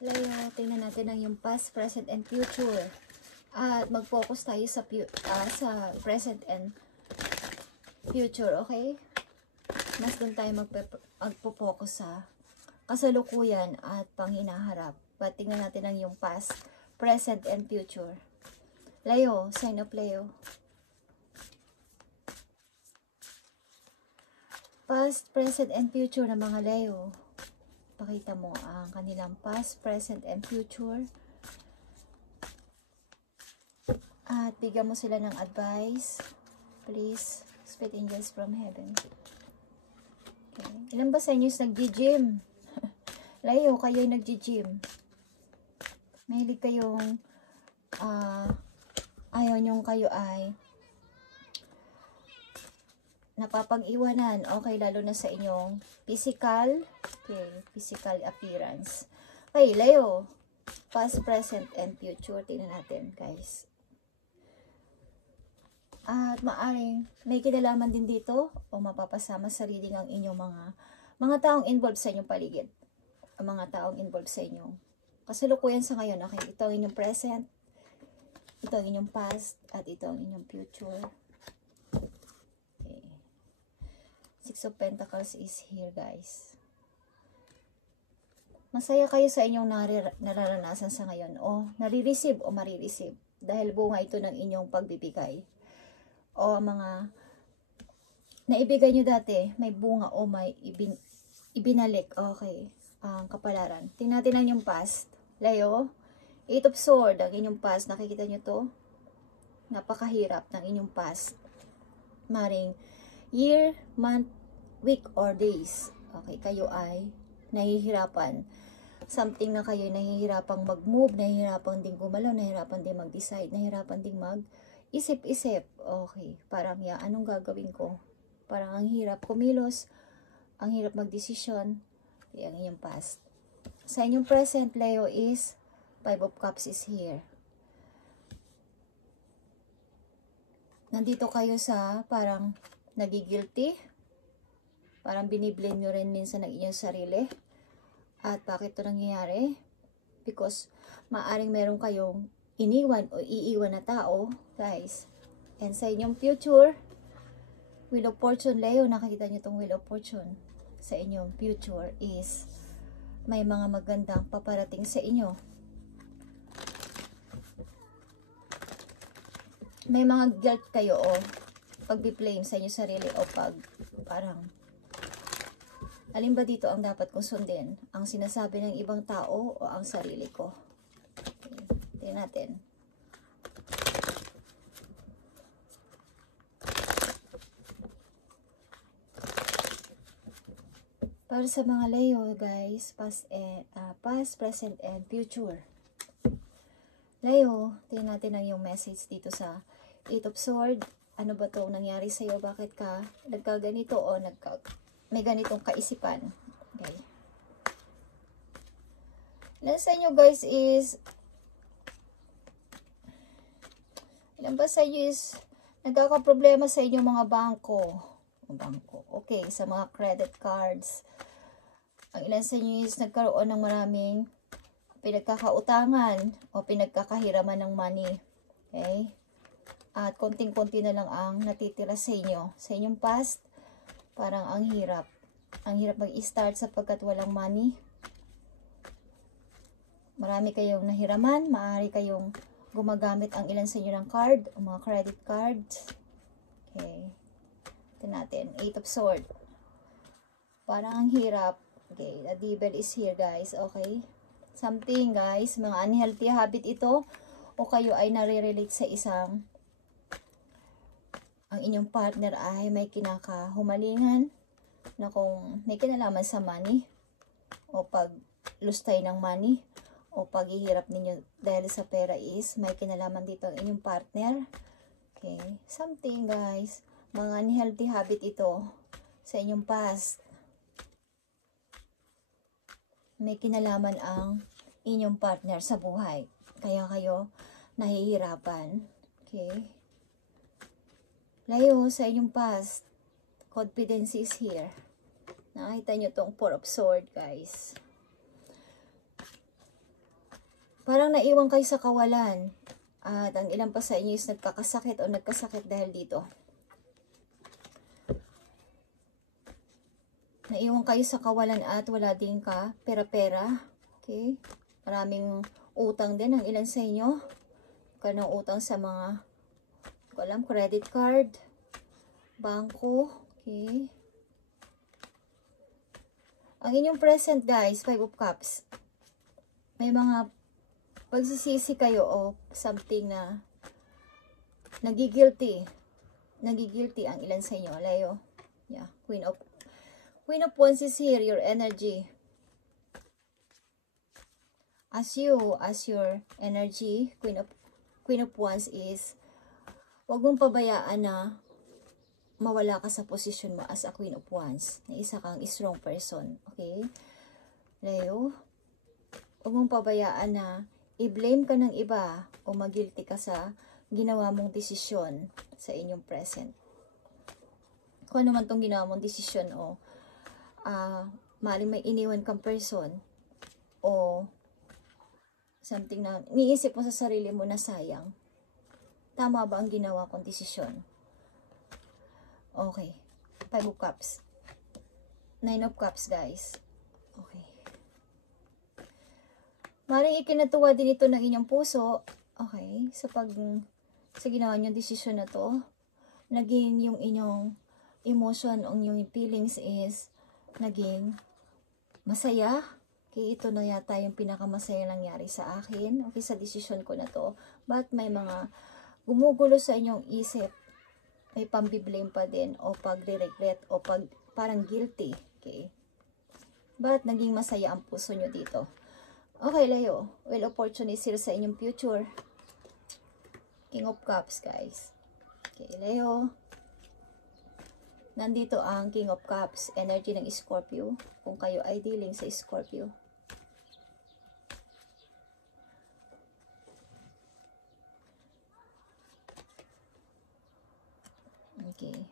Leo, tingnan natin ang yung past, present, and future. At mag-focus tayo sa present and future, okay? Mas doon tayo magpo-focus sa kasalukuyan at panghinaharap. But tingnan natin ang yung past, present, and future. Leo, sign of Leo. Past, present, and future ng mga Leo. Pakita mo ang kanilang past, present, and future. At bigyan mo sila ng advice. Please, Spirit Angels from Heaven. Okay. Ilan ba sa inyo nag-gym? Leo, kayo'y nag-gym. Mahilig kayong ayaw nyong kayo ay napapag-iwanan, okay, lalo na sa inyong physical, okay, physical appearance. Okay, Leo, past, present, and future, tingnan natin, guys. At maaring may kinalaman din dito o mapapasama sa reading ang inyong mga taong involved sa inyong paligid. Ang mga taong involved sa inyo. Kasalukuyan sa ngayon, okay, ito ang inyong present, ito ang inyong past, at ito ang inyong future. Six of Pentacles is here, guys. Masaya kayo sa inyong nararanasan sa ngayon o nare-receive o marireceive dahil bunga ito ng inyong pagbibigay o mga naibigay nyo dati may bunga o may ibinalik, okay, ang kapalaran. Tingnan natin ang inyong past, Leo. Eight of Swords, ang inyong past, nakikita nyo to, napakahirap ng inyong past, maring year, month, week, or days. Okay, kayo ay nahihirapan. Something na kayo nahihirapang mag-move, nahihirapan din gumalaw, nahihirapan din mag-decide, nahihirapan din mag-isip-isip. Okay, parang anong gagawin ko? Parang ang hirap kumilos, ang hirap mag-desisyon. Yan ang inyong past. Sa inyong present, Leo, is Five of Cups is here. Nandito kayo sa parang nagigilty. Parang biniblame nyo rin minsan ng inyong sarili. At bakit ito nangyayari? Because maaring meron kayong iniwan o iiwan na tao, guys. And sa inyong future, Wheel of Fortune, Leo, nakikita nyo itong Wheel of Fortune. Sa inyong future is may mga magandang paparating sa inyo. May mga guilt kayo o pag-blame sa inyong sarili o parang alin ba dito ang dapat kong sundin? Ang sinasabi ng ibang tao o ang sarili ko? Okay. Tingnan natin. Para sa mga Leo, guys, past, present, and future. Leo, tingnan natin ang yung message dito sa Eight of Swords. Ano ba itong nangyari sa'yo? Bakit ka nagkaganito o may ganitong kaisipan? Okay. Ilan sa inyo, guys, is ilan ba sa inyo is nagkakaproblema sa inyong mga bangko? Okay, sa mga credit cards. Ang ilan sa inyo is nagkaroon ng maraming pinagkakautangan o pinagkakahiraman ng money. Okay? At konting-konti na lang ang natitira sa inyo. Sa inyong past, parang ang hirap. Ang hirap mag-start sapagkat walang money. Marami kayong nahiraman. Maaari kayong gumagamit ang ilan sa inyo ng card o mga credit cards. Okay. Ito natin. Eight of Swords. Parang ang hirap. Okay. The Devil is here, guys. Okay. Something, guys. Mga unhealthy habit ito. O kayo ay nare-relate sa isang ang inyong partner ay may kinakahumalingan na kung may kinalaman sa money o paglustay ng money o paghihirap ninyo dahil sa pera is may kinalaman dito ang inyong partner. Okay. Something, guys. Mga unhealthy habit ito sa inyong past. May kinalaman ang inyong partner sa buhay. Kaya kayo nahihirapan. Okay. Leo, sa inyong past, confidence is here. Nakita nyo tong Four of Swords, guys. Parang naiwan kayo sa kawalan. At ang ilan pa sa inyo is nagkakasakit o nagkasakit dahil dito. Naiwan kayo sa kawalan at wala din ka pera-pera. Okay? Maraming utang din ang ilan sa inyo. Kanong utang sa mga, alam, credit card, bangko. Okay? Ang inyong present guys, 5 of Cups. May mga pagsisisi kayo o something na nagigilty. Nagigilty ang ilan sa inyo. Leo. Yeah, Queen of Wands is here, your energy. As your energy, Queen of Wands is, wag mong pabayaan na mawala ka sa posisyon mo as a Queen of Wands. Na isa kang strong person. Okay? Leo, wag mong pabayaan na i-blame ka ng iba o magilty ka sa ginawa mong desisyon sa inyong present. Kung ano man tong ginawa mong desisyon o maaaring may iniwan kang person o something na niisip mo sa sarili mo na sayang. Tama ba ang ginawa kong desisyon? Okay. 5 of Cups. 9 of Cups, guys. Okay. Maaaring ikinatuwa din ito ng inyong puso. Okay. Sa ginawa niyong desisyon na to, naging yung inyong emotion, ang inyong feelings is naging masaya. Okay, ito na yata yung pinakamasaya nangyari sa akin. Okay, sa desisyon ko na to. But may mga gumugulo sa inyong isip. May pambiblame pa din o pagre-regret o parang guilty. Okay. But naging masaya ang puso nyo dito. Okay, Leo. Well, opportunity here sa inyong future. King of Cups, guys. Okay, Leo. Nandito ang King of Cups, energy ng Scorpio. Kung kayo ay dealing sa Scorpio. Okay.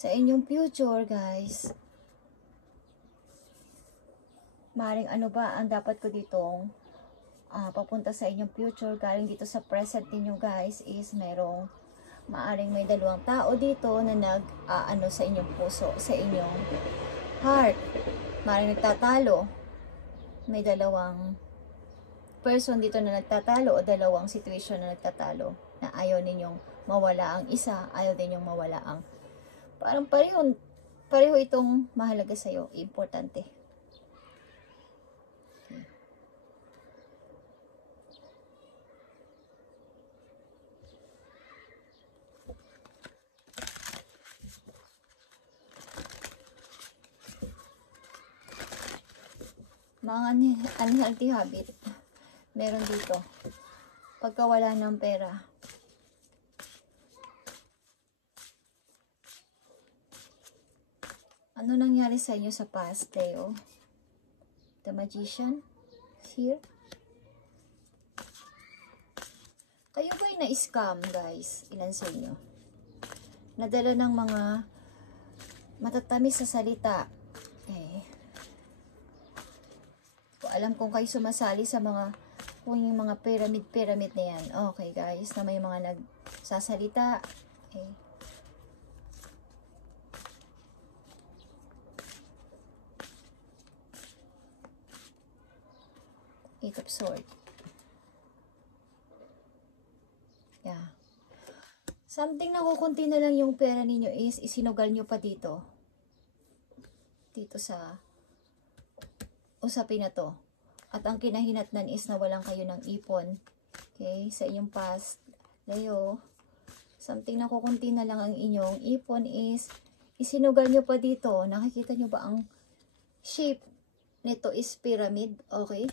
Sa inyong future, guys, maaaring ano ba ang dapat ko ditong papunta sa inyong future, galing dito sa present ninyo guys, is maaaring may dalawang tao dito na ano sa inyong puso, sa inyong heart. Maaaring nagtatalo. May dalawang person dito na nagtatalo o dalawang situation na nagtatalo na ayaw ninyong mawala ang isa, ayaw din yung mawala ang parang pareho itong mahalaga sa'yo, importante. Mga unhealthy habit meron dito. Pagkawala ng pera. Ano nangyari sa inyo sa past, Leo? The Magician here. Kayo ba'y na-scam, guys? Ilan sa inyo? Nadala ng mga matatamis sa salita. Okay. Alam kung kayo sumasali sa kung yung mga pyramid na yan. Okay guys, na may mga nagsasalita. Okay. Eight of Swords. Yeah. Something na kukunti na lang yung pera ninyo is isinugal nyo pa dito. Dito sa usapin na to. At ang kinahinatnan is nawalan kayo ng ipon. Okay? Sa inyong past, Leo, something na kukunti na lang ang inyong ipon is isinugal nyo pa dito. Nakikita nyo ba ang shape nito is pyramid? Okay?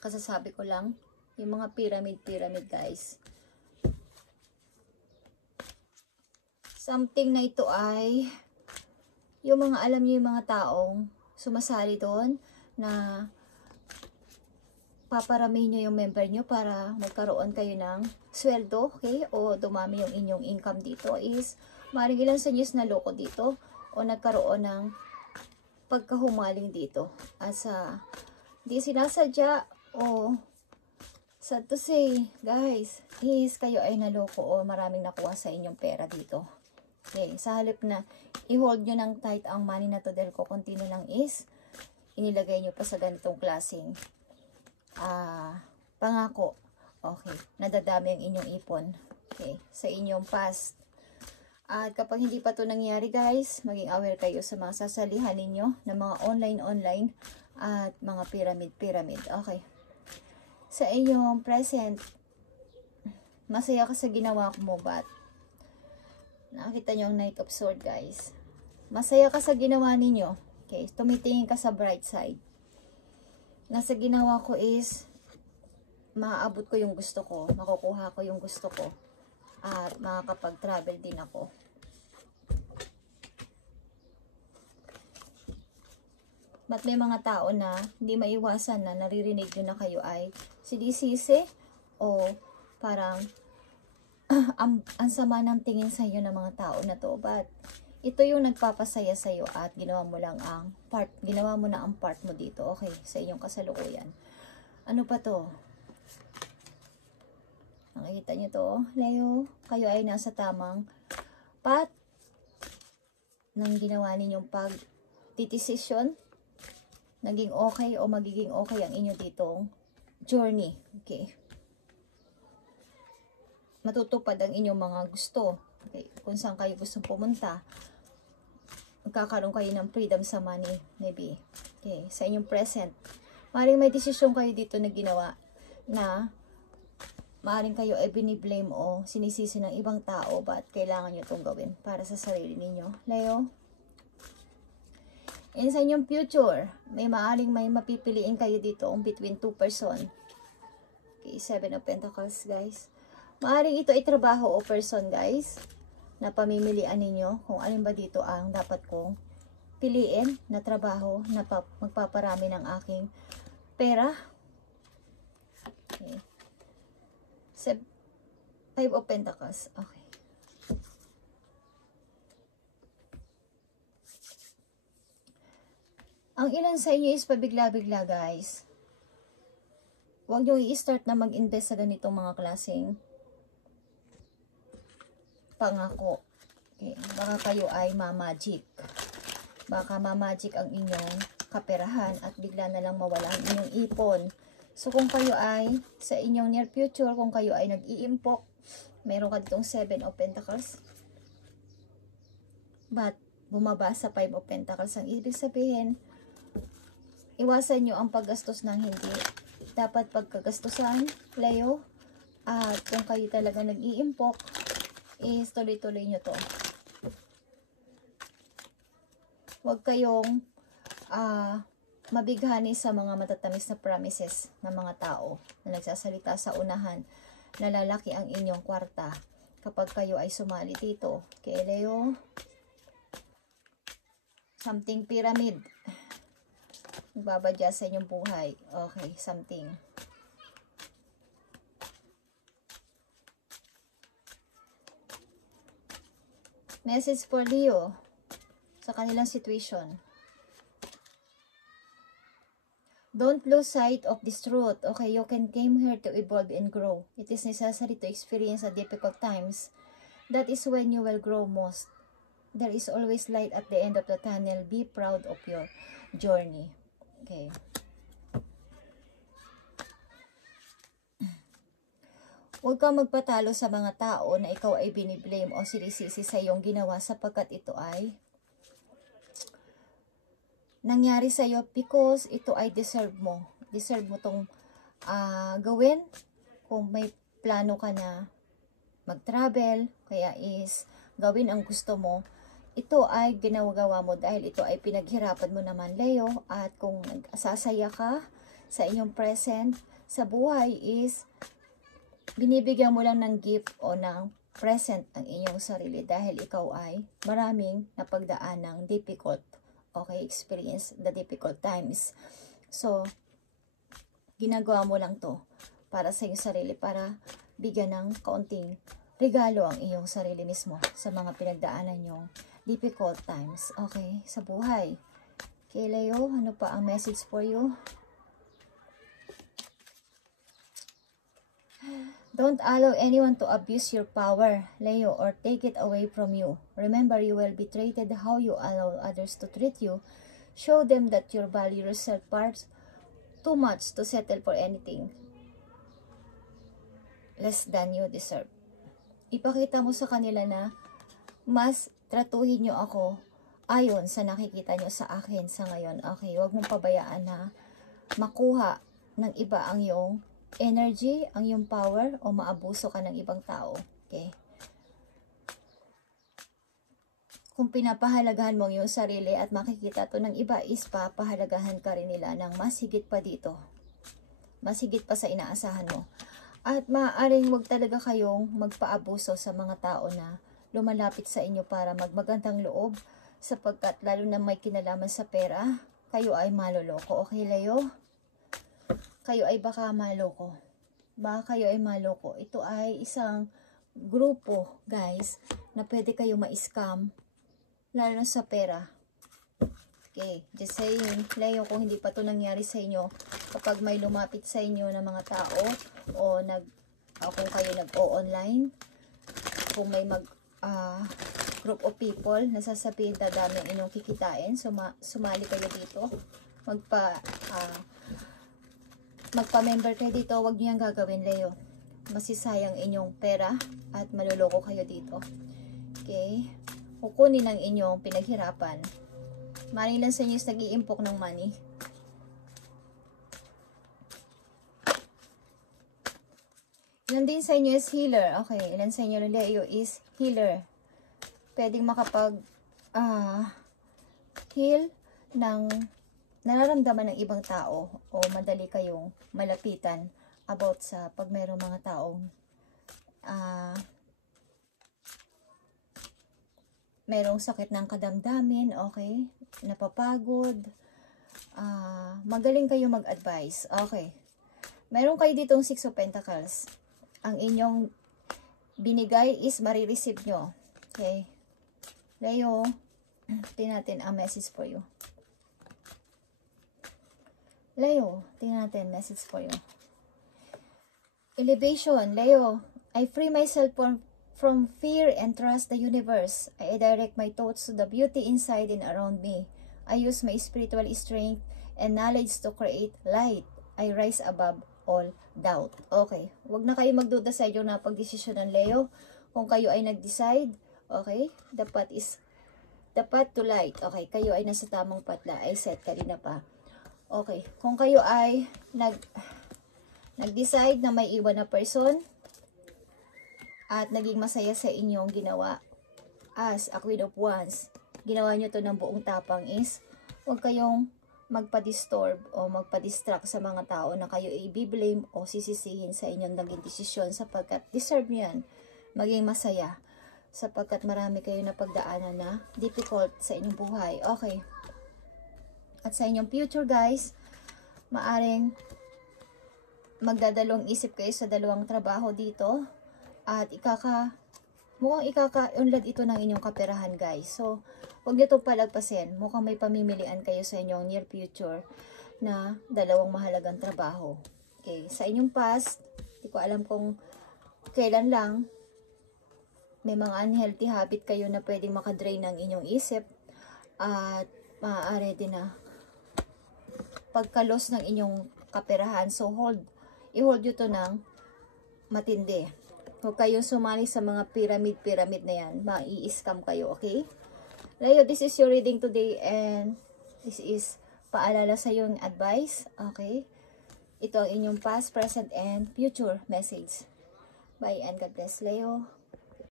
Kasasabi ko lang, yung mga pyramid guys. Something na ito ay yung mga alam nyo yung mga taong sumasali doon na paparami nyo yung member nyo para magkaroon kayo ng sweldo, okay? O dumami yung inyong income dito is maaaring ilan sa inyo na loko dito o nagkaroon ng pagkahumaling dito. At sa di sinasadya o sad to say, guys, is kayo ay naloko o maraming nakuha sa inyong pera dito. Okay, sa halip na i-hold nyo ng tight ang money na to dahil kukunti na lang is inilagay nyo pa sa ganitong klaseng pangako. Okay, nadadami ang inyong ipon. Okay, sa inyong past. At kapag hindi pa to nangyari, guys, maging aware kayo sa mga sasalihan ninyo ng mga online at mga pyramid. Okay. Sa inyong present, masaya ka sa ginawa mo, but nakita nyo ang Knight of Swords, guys. Masaya ka sa ginawa ninyo. Okay, tumitingin ka sa bright side. Nasa ginawa ko is, maaabot ko yung gusto ko, makukuha ko yung gusto ko, at makakapag-travel din ako. But may mga tao na hindi maiwasan na naririnig nyo na kayo ay sinisisi o parang ang sama ng tingin sa iyo ng mga tao na to. But ito yung nagpapasaya sa iyo at ginawa mo lang ang part, ginawa mo na ang part mo dito. Okay, sa inyong kasalukuyan. Ano pa to? Nakikita nyo to, Leo? Kayo ay nasa tamang path ng ginawa ninyong pag-desisyon. Naging okay o magiging okay ang inyo ditong journey. Okay. Matutupad ang inyong mga gusto. Okay. Kung saan kayo gustong pumunta, magkakaroon kayo ng freedom sa money, maybe. Okay. Sa inyong present. Maaaring may desisyon kayo dito na ginawa na maaaring kayo ay biniblame o sinisisi ng ibang tao, but kailangan nyo itong gawin para sa sarili ninyo. Leo? And sa inyong future, may maaaring may mapipiliin kayo dito between two person. Okay, 7 of Pentacles, guys. Maaaring ito ay trabaho o person, guys, na pamimilian ninyo kung alin ba dito ang dapat kong piliin na trabaho na magpaparami ng aking pera. Okay. 5 of Pentacles. Okay. Ang ilan sa inyo is pabigla-bigla, guys. Huwag nyo i-start na mag-invest sa ganitong mga klaseng pangako. Okay. Baka kayo ay mamagic. Baka mamagic ang inyong kaperahan at bigla na lang mawala ang inyong ipon. So, kung kayo ay sa inyong near future, kung kayo ay nag-iimpok, meron ka ditong 7 of Pentacles. But, bumaba sa 5 of Pentacles. Ang ibig sabihin, iwasan nyo ang paggastos ng hindi dapat pagkagastusan, Leo. At kung kayo talaga nag-iimpok, is tuloy-tuloy nyo to. Huwag kayong mabighani sa mga matatamis na promises ng mga tao na nagsasalita sa unahan na lalaki ang inyong kwarta kapag kayo ay sumali dito. Okay, Leo? Something pyramid. Nagbabadya sa inyong buhay. Okay, something. Message for Leo sa kanilang situation. Don't lose sight of this truth. Okay, you can came here to evolve and grow. It is necessary to experience the difficult times. That is when you will grow most. There is always light at the end of the tunnel. Be proud of your journey. Okay. Huwag kang magpatalo sa mga tao na ikaw ay biniblame o sinisisi sa iyong ginawa sapagkat ito ay nangyari sa iyo because ito ay deserve mo. Deserve mo tong gawin. Kung may plano ka na mag-travel, kaya is gawin ang gusto mo, ito ay ginagawa mo dahil ito ay pinaghirapan mo naman, Leo. At kung sasaya ka sa inyong present sa buhay is binibigyan mo lang ng gift o ng present ang inyong sarili dahil ikaw ay maraming napagdaan ng difficult, okay, experience the difficult times. So, ginagawa mo lang to para sa iyong sarili, para bigyan ng kaunting regalo ang iyong sarili mismo sa mga pinagdaanan nyong difficult times, okay, sa buhay. Okay, Leo, ano pa ang message for you? Don't allow anyone to abuse your power, Leo, or take it away from you. Remember, you will be treated how you allow others to treat you. Show them that you value yourself far too much to settle for anything less than you deserve. Ipakita mo sa kanila na mas tratuhin nyo ako ayon sa nakikita nyo sa akin sa ngayon. Okay, huwag mong pabayaan na makuha ng iba ang iyong energy, ang iyong power, o maabuso ka ng ibang tao. Okay? Kung pinapahalagahan mo yung sarili at makikita to ng iba, is papahalagahan ka rin nila ng mas higit pa dito. Mas higit pa sa inaasahan mo. At maaaring huwag talaga kayong magpaabuso sa mga tao na lumalapit sa inyo para magmagandang loob, sapagkat lalo na may kinalaman sa pera, kayo ay maloloko. Okay, Leo? Kayo ay baka maloko. Baka kayo ay maloko. Ito ay isang grupo, guys, na pwede kayo ma-scam, lalo na sa pera. Okay, just saying, Leo, kung hindi pa to nangyari sa inyo, kapag may lumapit sa inyo ng mga tao, o kung kayo nag-o-online, kung may group of people, nasasabihin dadami inyong kikitain, sumali kayo dito, magpa-member kayo dito, huwag niyo yung gagawin, Leo. Masisayang inyong pera at maluloko kayo dito. Okay? Kukunin ang inyong pinaghirapan. Mani lang sa inyo is nag-iimpok ng money. Ilan din sa inyo is healer. Okay, ilan sa inyo, Leo, is healer. Pwedeng heal ng nararamdaman ng ibang tao, o madali kayong malapitan about sa pag mayroong mga taong mayroong sakit ng kadamdamin, okay, napapagod, magaling kayo mag-advise. Okay, meron kayo ditong 6 of Pentacles. Ang inyong binigay is marireceive nyo. Okay, Leo, tingnan natin ang message for you. Leo, tingnan natin message for you. Elevation, Leo, I free myself from fear and trust the universe. I direct my thoughts to the beauty inside and around me. I use my spiritual strength and knowledge to create light. I rise above all doubt. Okay, wag na kayo magduda sa inyong napagdesisyonan, Leo. Kung kayo ay nag-decide, okay, dapat to light. Okay, kayo ay nasa tamang patla. I said kanina pa. Okay, kung kayo ay nag-decide na may iwan na person at naging masaya sa inyong ginawa as a Queen of Wands, ginawa nyo to ng buong tapang, is huwag kayong magpa-disturb o magpa-distract sa mga tao na kayo i-blame o sisisihin sa inyong naging desisyon, sapagkat deserve nyo yan maging masaya, sapagkat marami kayo na pagdaanan na difficult sa inyong buhay. Okay. At sa inyong future, guys, maaring magdadalawang isip kayo sa dalawang trabaho dito. At mukhang ikaka-unlad ito ng inyong kaperahan, guys. So, huwag nyo itong palagpasin. Mukhang may pamimilian kayo sa inyong near future na dalawang mahalagang trabaho. Okay, sa inyong past, hindi ko alam kung kailan lang, may mga unhealthy habit kayo na pwedeng makadrain ng inyong isip. At maaari din na pagkalos ng inyong kaperahan. So, i-hold nyo to ng matindi. Huwag kayong sumali sa mga pyramid na yan. Mai-scam kayo, okay? Leo, this is your reading today, and this is paalala sa yung advice, okay? Ito ang inyong past, present, and future message. Bye, and God bless, Leo.